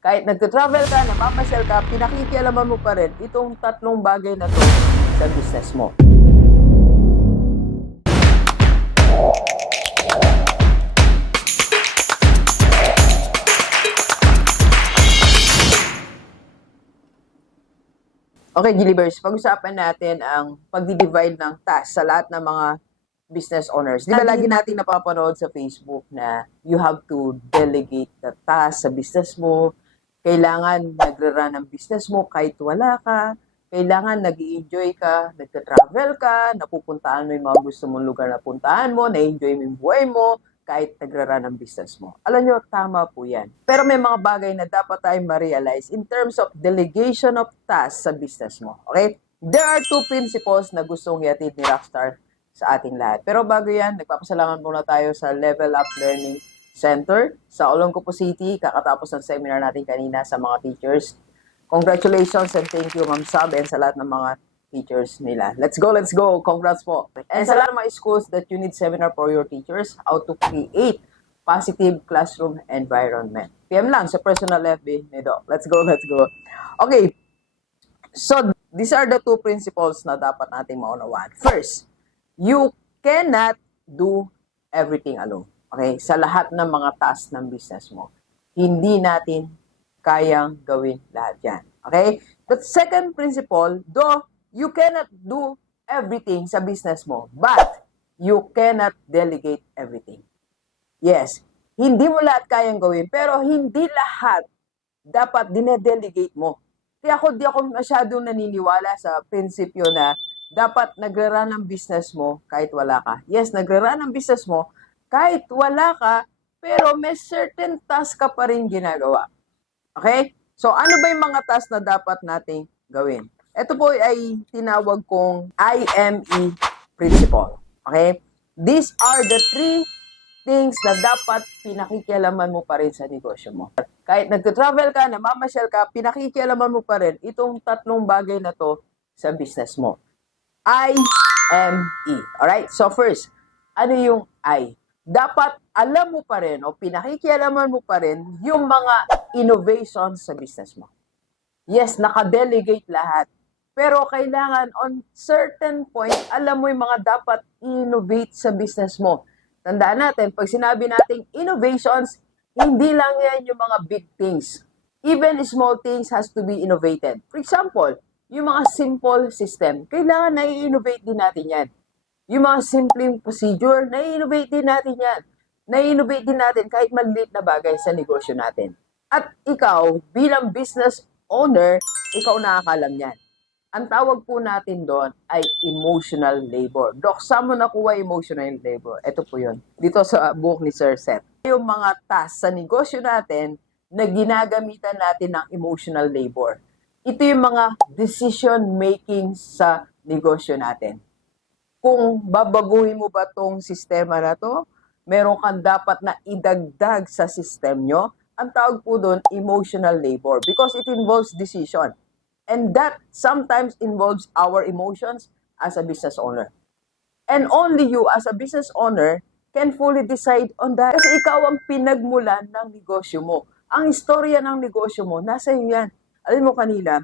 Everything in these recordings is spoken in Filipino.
Kahit nagta-travel ka, namamasyal ka, pinakikialaman mo pa rin itong tatlong bagay na to sa business mo. Okay, Gilibers, pag-usapan natin ang pagdi-divide ng task sa lahat ng mga business owners. Di ba lagi natin napapanood sa Facebook na you have to delegate the task sa business mo. Kailangan nagre-run ang business mo kahit wala ka. Kailangan nag enjoy ka, nagta-travel ka, napupuntahan mo yung mga gusto mong lugar na puntahan mo, na-enjoy mo yung buhay mo, kahit nagra-run ang business mo. Alam nyo, tama po yan. Pero may mga bagay na dapat tayong ma-realize in terms of delegation of tasks sa business mo. Okay? There are two principles na gustong yatid ni Rockstar sa ating lahat. Pero bago yan, nagpapasalamat muna tayo sa Level Up Learning Center sa Olongapo City. Kakatapos ng seminar natin kanina sa mga teachers. Congratulations and thank you, Ma'am Sab, and sa lahat ng mga teachers nila. Let's go, let's go. Congrats po. And sa lahat ng mga schools that you need seminar for your teachers, how to create positive classroom environment. PM lang sa personal FB ni Doc. Let's go, let's go. Okay. So, these are the two principles na dapat nating maunawaan. First, you cannot do everything alone. Okay? Sa lahat ng mga tasks ng business mo. Hindi natin kayang gawin lahat yan. Okay? But second principle, though you cannot do everything sa business mo, but you cannot delegate everything. Yes, hindi mo lahat kayang gawin, pero hindi lahat dapat dinedelegate mo. Kaya ako di ako masyadong naniniwala sa prinsipyo na dapat nagre-run ang business mo kahit wala ka. Yes, nagre-run ang business mo kahit wala ka, pero may certain task ka pa rin ginagawa. Okay? So, ano ba yung mga task na dapat nating gawin? Ito po ay tinawag kong IME principle. Okay? These are the three things na dapat pinakikialaman mo pa rin sa negosyo mo. Kahit nagta-travel ka, namamasyal ka, pinakikialaman mo pa rin itong tatlong bagay na to sa business mo. I-M-E. Alright? So first, ano yung I? Dapat alam mo pa rin o pinakikialaman mo pa rin yung mga innovations sa business mo. Yes, nakadelegate lahat. Pero kailangan on certain point, alam mo yung mga dapat innovate sa business mo. Tandaan natin, pag sinabi nating innovations, hindi lang yan yung mga big things. Even small things has to be innovated. For example, yung mga simple system, kailangan na-innovate din natin yan. Yung mga simpleng procedure, na-innovate din natin yan. Na-innovate din natin kahit maliit na bagay sa negosyo natin. At ikaw, bilang business owner, ikaw nakakalam yan. Ang tawag po natin doon ay emotional labor. Dok, saan mo nakuha emotional labor? Ito po yun. Dito sa book ni Sir Seth. Yung mga tasks sa negosyo natin na ginagamitan natin ng emotional labor. Ito yung mga decision making sa negosyo natin. Kung babaguhin mo ba tong sistema na to, meron kang dapat na idagdag sa system nyo. Ang tawag po doon, emotional labor because it involves decision. And that sometimes involves our emotions as a business owner. And only you as a business owner can fully decide on that. Kasi ikaw ang pinagmulan ng negosyo mo. Ang istorya ng negosyo mo, nasa iyo yan. Alam mo kanina,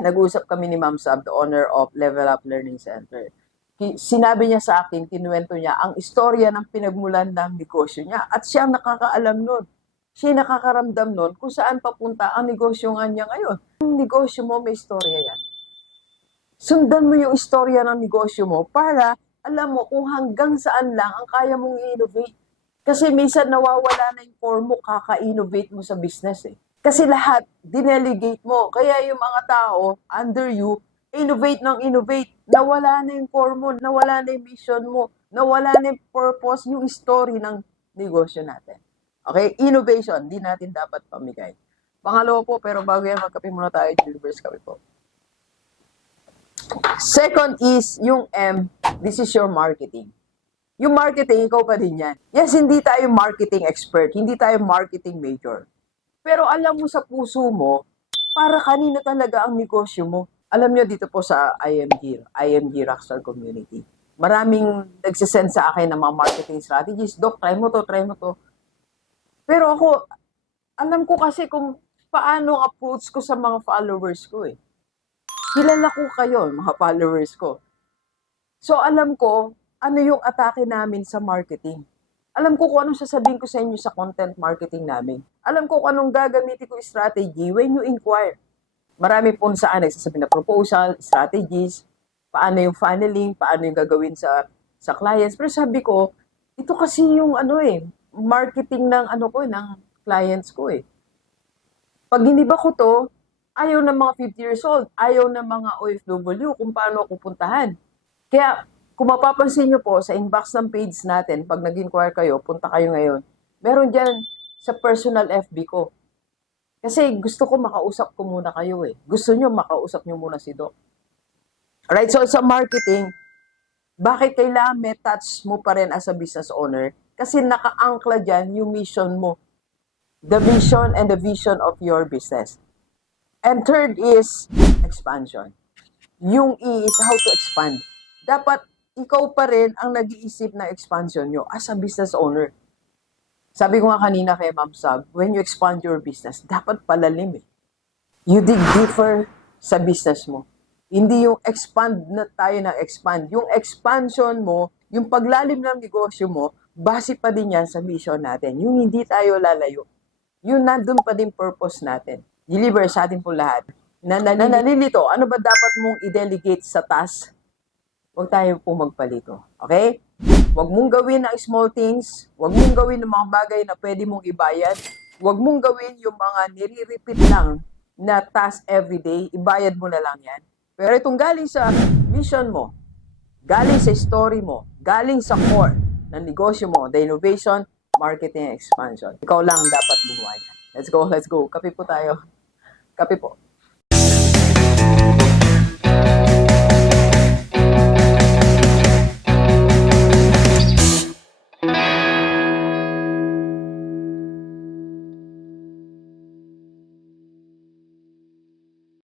nag-usap kami ni Ma'am Sab, the owner of Level Up Learning Center. Sinabi niya sa akin, kinuwento niya, ang istorya ng pinagmulan ng negosyo niya. At siya nakakaalam nun. Siya nakakaramdam nun kung saan papunta ang negosyo nga niya ngayon. Ang negosyo mo, may istorya yan. Sundan mo yung istorya ng negosyo mo para alam mo kung hanggang saan lang ang kaya mong i-innovate. Kasi minsan nawawala na yung form mo, kaka-innovate mo sa business eh. Kasi lahat, dinelegate mo. Kaya yung mga tao under you, innovate ng innovate. Nawala na yung form mo, nawala na yung mission mo, nawala na yung purpose, yung story ng negosyo natin. Okay? Innovation, di natin dapat pamigay. Pangalawa po, pero bago yan, magkape muna tayo, Gilbers kami po. Second is yung M, this is your marketing. Yung marketing, ikaw pa din yan. Yes, hindi tayo marketing expert, hindi tayo marketing major. Pero alam mo sa puso mo, para kanino talaga ang negosyo mo. Alam nyo dito po sa IMG, IMG Rockstar Community, maraming nagsisend sa akin ng mga marketing strategies. Dok, try mo to, try mo to. Pero ako, alam ko kasi kung paano approach ko sa mga followers ko eh. Kilala ko kayo, mga followers ko. So alam ko, ano yung atake namin sa marketing. Alam ko kung anong sasabihin ko sa inyo sa content marketing namin. Alam ko kung anong gagamitin ko strategy when you inquire. Marami po saan nagsasabi na proposal, strategies, paano yung funneling, paano yung gagawin sa sa clients. Pero sabi ko, ito kasi yung ano eh, marketing ng ano ko eh, ng clients ko eh. Pag hindi ba ko to, ayaw ng mga 50 years old, ayaw ng mga OFW kung paano ako puntahan. Kaya, kung mapapansin nyo po sa inbox ng page natin, pag nag-inquire kayo, punta kayo ngayon, meron dyan sa personal FB ko. Kasi gusto ko makausap ko muna kayo eh. Gusto nyo makausap nyo muna si Doc. Alright, so sa marketing, bakit kailangan may touch mo pa rin as a business owner? Kasi naka-angkla dyan yung mission mo. The vision and the vision of your business. And third is expansion. Yung E is how to expand. Dapat ikaw pa rin ang nag-iisip ng expansion nyo as a business owner. Sabi ko nga kanina kay Ma'am Sab, when you expand your business, dapat palalim eh. You dig deeper sa business mo. Hindi yung expand na tayo na expand. Yung expansion mo, yung paglalim ng negosyo mo, base pa din yan sa mission natin. Yung hindi tayo lalayo. Yung nandun pa din purpose natin. Deliver sa atin po lahat. Na, na, na nalilito, ano ba dapat mong i-delegate sa task? Huwag tayo po magpalito. Okay? Huwag mong gawin ang small things. Huwag mong gawin ang mga bagay na pwede mong ibayad. Huwag mong gawin yung mga nire-repeat lang na task everyday. Ibayad mo na lang yan. Pero itong galing sa mission mo, galing sa story mo, galing sa core ng negosyo mo, the innovation, marketing, expansion. Ikaw lang ang dapat gumawa yan. Let's go, let's go. Kape po tayo. Kape po.